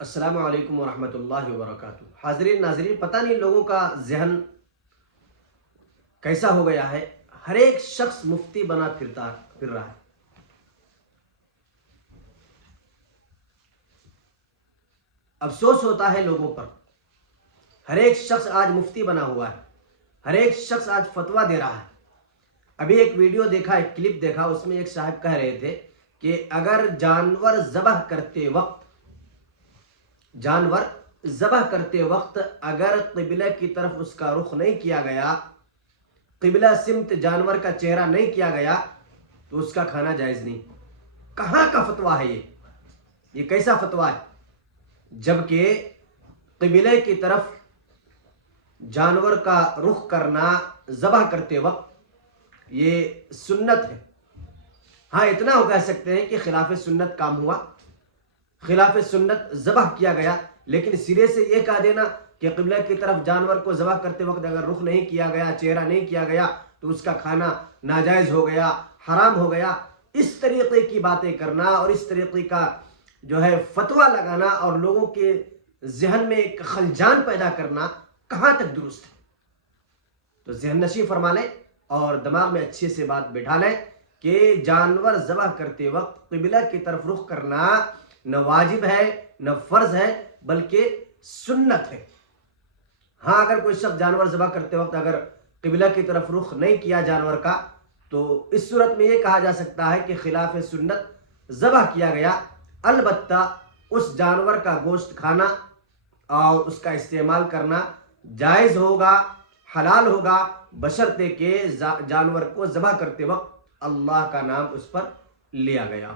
السلام علیکم ورحمۃ اللہ وبرکاتہ۔ حاضرین ناظرین، پتہ نہیں لوگوں کا ذہن کیسا ہو گیا ہے، ہر ایک شخص مفتی بنا پھر رہا ہے۔ افسوس ہوتا ہے لوگوں پر، ہر ایک شخص آج مفتی بنا ہوا ہے، ہر ایک شخص آج فتویٰ دے رہا ہے۔ ابھی ایک ویڈیو دیکھا، ایک کلپ دیکھا، اس میں ایک صاحب کہہ رہے تھے کہ اگر جانور ذبح کرتے وقت اگر قبلہ کی طرف اس کا رخ نہیں کیا گیا، قبلہ سمت جانور کا چہرہ نہیں کیا گیا تو اس کا کھانا جائز نہیں۔ کہاں کا فتویٰ ہے یہ کیسا فتویٰ ہے؟ جبکہ قبلہ کی طرف جانور کا رخ کرنا ذبح کرتے وقت یہ سنت ہے۔ ہاں، اتنا ہو کہہ سکتے ہیں کہ خلاف سنت کام ہوا، خلاف سنت ذبح کیا گیا، لیکن سرے سے یہ کہہ دینا کہ قبلہ کی طرف جانور کو ذبح کرتے وقت اگر رخ نہیں کیا گیا، چہرہ نہیں کیا گیا تو اس کا کھانا ناجائز ہو گیا، حرام ہو گیا، اس طریقے کی باتیں کرنا اور اس طریقے کا فتویٰ لگانا اور لوگوں کے ذہن میں ایک خلجان پیدا کرنا کہاں تک درست ہے؟ تو ذہن نشین فرما لیں اور دماغ میں اچھے سے بات بٹھا لیں کہ جانور ذبح کرتے وقت قبلہ کی طرف رخ کرنا نہ واجب ہے نہ فرض ہے بلکہ سنت ہے۔ ہاں، اگر کوئی شخص جانور ذبح کرتے وقت اگر قبلہ کی طرف رخ نہیں کیا جانور کا تو اس صورت میں یہ کہا جا سکتا ہے کہ خلاف سنت ذبح کیا گیا، البتہ اس جانور کا گوشت کھانا اور اس کا استعمال کرنا جائز ہوگا، حلال ہوگا، بشرطے کہ جانور کو ذبح کرتے وقت اللہ کا نام اس پر لیا گیا۔